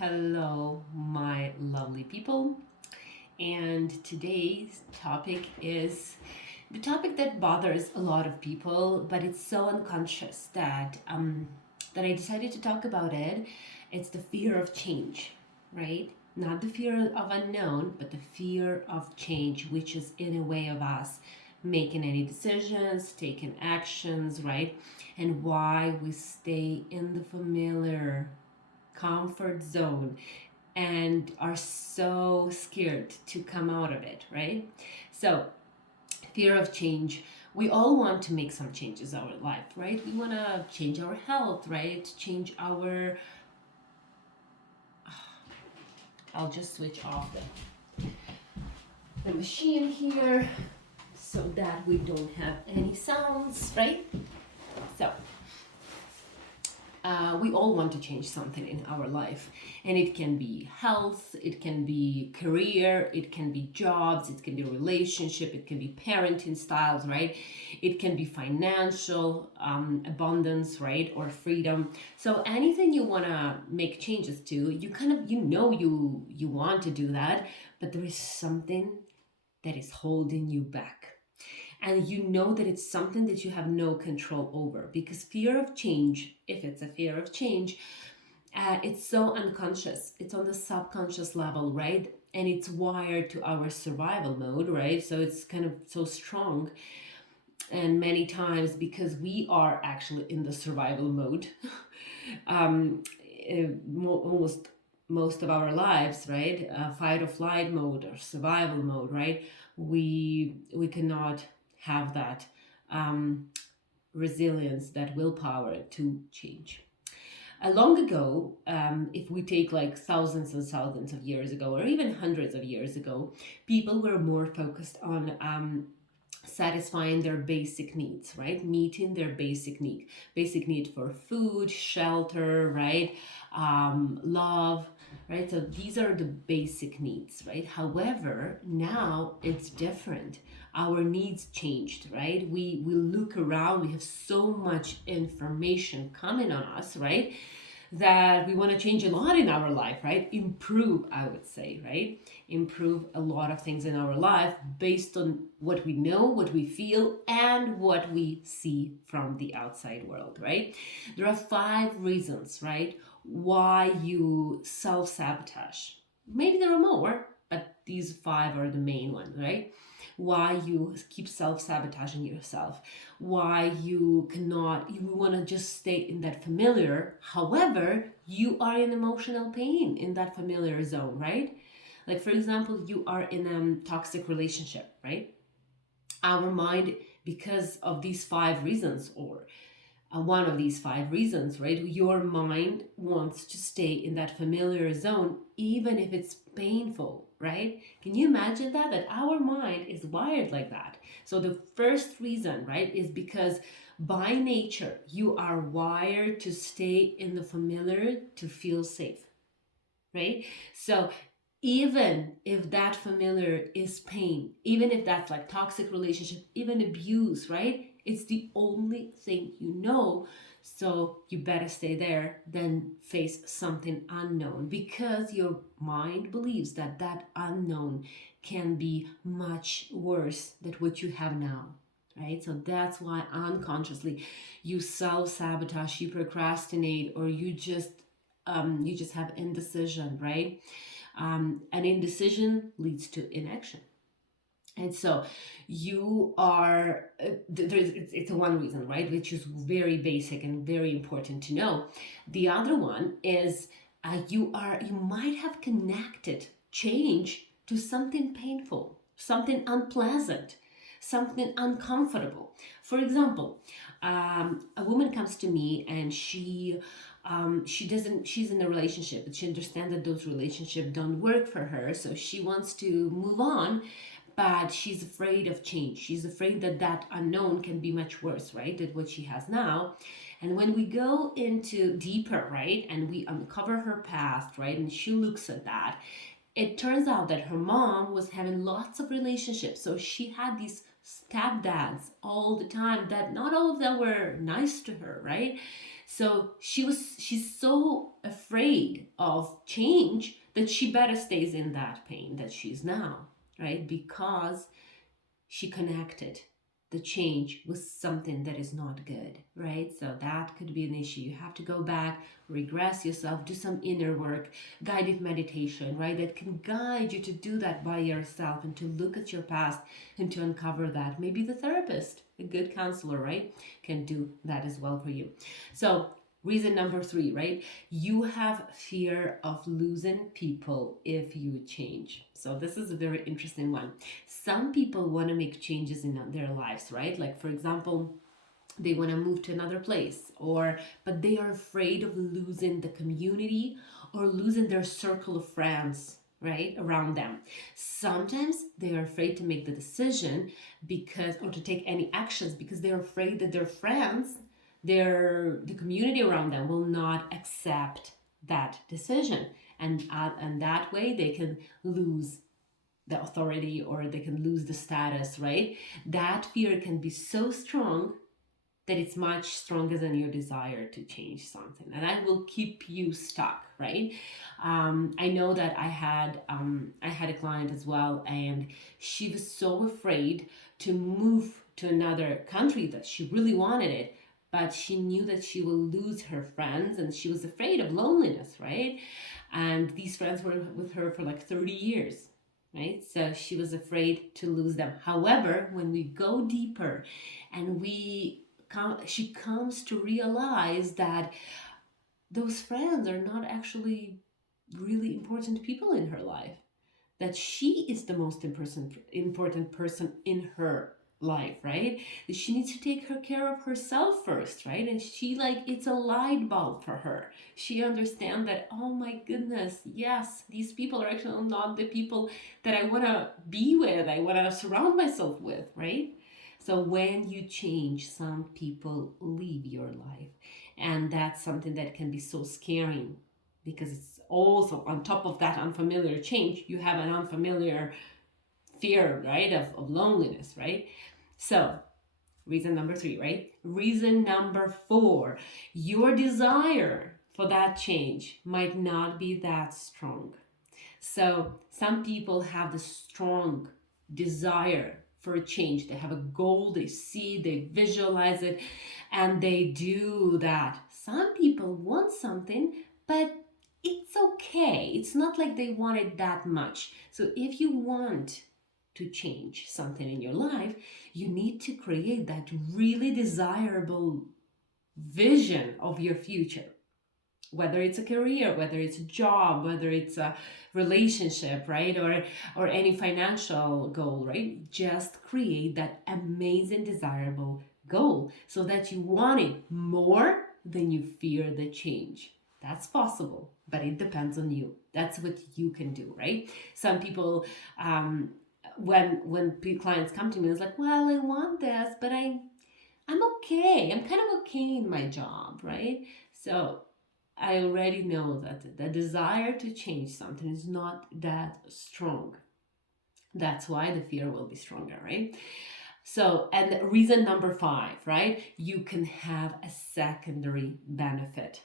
Hello, my lovely people. And today's topic is the topic that bothers a lot of people, but it's so unconscious that I decided to talk about it. It's the fear of change, right? Not the fear of unknown, but the fear of change, which is in a way of us making any decisions, taking actions, right? And why we stay in the familiar comfort zone and are so scared to come out of it, right? So, fear of change. We all want to make some changes in our life, right? We want to change our health, right? Change our. I'll just switch off the machine here so that we don't have any sounds, right? So, we all want to change something in our life, and it can be health, it can be career, it can be jobs, it can be relationship, it can be parenting styles, right? It can be financial abundance, right? Or freedom. So anything you want to make changes to, you want to do that, but there is something that is holding you back, and you know that it's something that you have no control over, because fear of change, if it's a fear of change, it's so unconscious, it's on the subconscious level, right? And it's wired to our survival mode, right? So it's kind of so strong, and many times because we are actually in the survival mode um, almost most of our lives, right? Fight or flight mode or survival mode, right? We cannot have that um, resilience, that willpower to change. Long ago, if we take like thousands and thousands of years ago, or even hundreds of years ago, people were more focused on satisfying their basic needs, right? Meeting their basic need for food, shelter, right? Love, right? So these are the basic needs, right? However, now it's different. Our needs changed, right? We look around, we have so much information coming on us, right? That we want to change a lot in our life, right? Improve, I would say, right? Improve a lot of things in our life based on what we know, what we feel, and what we see from the outside world, right? There are 5 reasons, right, why you self sabotage. Maybe there are more, but these 5 are the main ones, right? Why you keep self sabotaging yourself, why you want to just stay in that familiar. However, you are in emotional pain in that familiar zone, right? Like, for example, you are in a toxic relationship, right? Our mind, because of these 5 reasons, or one of these 5 reasons, right? Your mind wants to stay in that familiar zone, even if it's painful, right? Can you imagine that? That our mind is wired like that. So the first reason, right, is because by nature, you are wired to stay in the familiar to feel safe, right? So even if that familiar is pain, even if that's like toxic relationship, even abuse, right? It's the only thing you know. So you better stay there than face something unknown, because your mind believes that that unknown can be much worse than what you have now. Right? So that's why unconsciously you self sabotage, you procrastinate, or you just have indecision, right? And indecision leads to inaction. And so you are, it's one reason, right? Which is very basic and very important to know. The other one is you might have connected change to something painful, something unpleasant, something uncomfortable. For example, a woman comes to me and she's in a relationship, but she understands that those relationships don't work for her, so she wants to move on, but she's afraid of change. She's afraid that that unknown can be much worse, right, than what she has now. And when we go into deeper, right, and we uncover her past, right, and she looks at that, it turns out that her mom was having lots of relationships. So she had these stepdads all the time that not all of them were nice to her, right? So she's so afraid of change that she better stays in that pain that she's now, right? Because she connected the change with something that is not good, right? So that could be an issue. You have to go back, regress yourself, do some inner work, guided meditation, right? That can guide you to do that by yourself and to look at your past and to uncover that. Maybe the therapist, a good counselor, right, can do that as well for you. So reason number 3, right? You have fear of losing people if you change. So this is a very interesting one. Some people want to make changes in their lives, right? Like, for example, they want to move to another place, but they are afraid of losing the community or losing their circle of friends, right, around them. Sometimes they are afraid to make the decision or to take any actions because they're afraid that their friends, the community around them will not accept that decision, and that way they can lose the authority or they can lose the status, right? That fear can be so strong that it's much stronger than your desire to change something, and that will keep you stuck, right? I know that I had a client as well, and she was so afraid to move to another country that she really wanted it, but she knew that she will lose her friends, and she was afraid of loneliness, right? And these friends were with her for like 30 years, right? So she was afraid to lose them. However, when we go deeper and she comes to realize that those friends are not actually really important people in her life, that she is the most important person in her life, right? That she needs to take care of herself first, right? And it's a light bulb for her. She understands that, oh my goodness, yes, these people are actually not the people that I want to be with, I want to surround myself with, right? So when you change, some people leave your life. And that's something that can be so scary because it's also on top of that unfamiliar change, you have an unfamiliar fear, right, of loneliness, right? So reason number 3, right? Reason number 4, your desire for that change might not be that strong. So some people have the strong desire for a change. They have a goal, they see, they visualize it, and they do that. Some people want something, but it's okay. It's not like they want it that much. So if you want to change something in your life, you need to create that really desirable vision of your future. Whether it's a career, whether it's a job, whether it's a relationship, right? Or any financial goal, right? Just create that amazing, desirable goal so that you want it more than you fear the change. That's possible, but it depends on you. That's what you can do, right? Some people, when clients come to me, it's like, well, I want this, but I'm okay. I'm kind of okay in my job, right? So I already know that the desire to change something is not that strong. That's why the fear will be stronger, right? So, and reason number 5, right? You can have a secondary benefit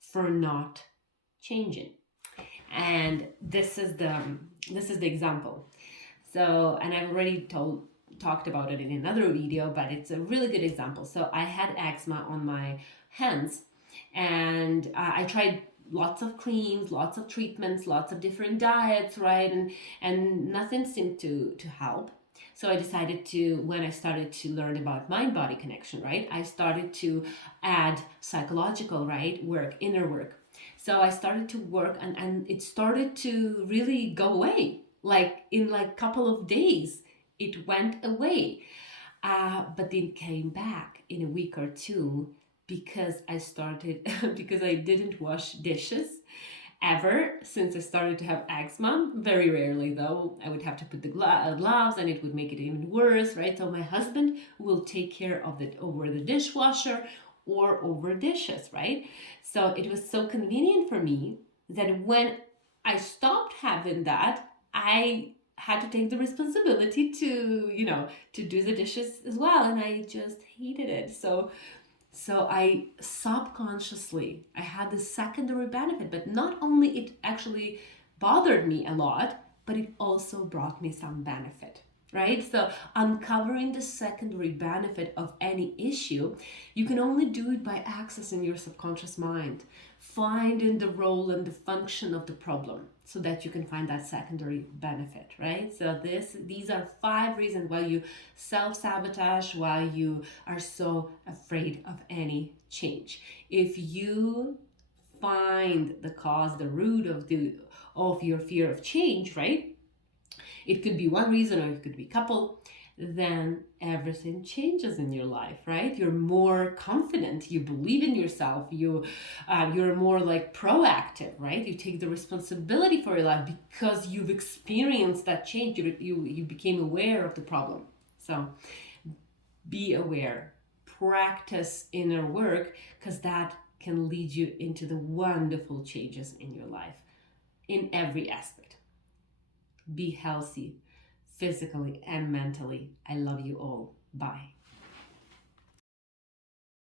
for not changing. And this is the example. So, and I've already talked about it in another video, but it's a really good example. So I had eczema on my hands, and I tried lots of creams, lots of treatments, lots of different diets, right? And nothing seemed to help. So I decided to, when I started to learn about mind-body connection, right, I started to add psychological, right, work, inner work. So I started to work, and it started to really go away. Like in like couple of days, it went away. But then came back in a week or two because because I didn't wash dishes ever since I started to have eczema. Very rarely though. I would have to put the gloves and it would make it even worse, right? So my husband will take care of it over the dishwasher or over dishes, right? So it was so convenient for me that when I stopped having that, I had to take the responsibility to do the dishes as well, and I just hated it. So So I subconsciously, I had this secondary benefit, but not only it actually bothered me a lot, but it also brought me some benefit, right? So uncovering the secondary benefit of any issue, you can only do it by accessing your subconscious mind, finding the role and the function of the problem so that you can find that secondary benefit, right? So these are 5 reasons why you self-sabotage, why you are so afraid of any change. If you find the cause, the root of your fear of change, right? It could be one reason or it could be a couple. Then everything changes in your life, right? You're more confident, you believe in yourself, you're more like proactive, right? You take the responsibility for your life because you've experienced that change. You became aware of the problem. So be aware, practice inner work, because that can lead you into the wonderful changes in your life in every aspect. Be healthy physically and mentally. I love you all. Bye.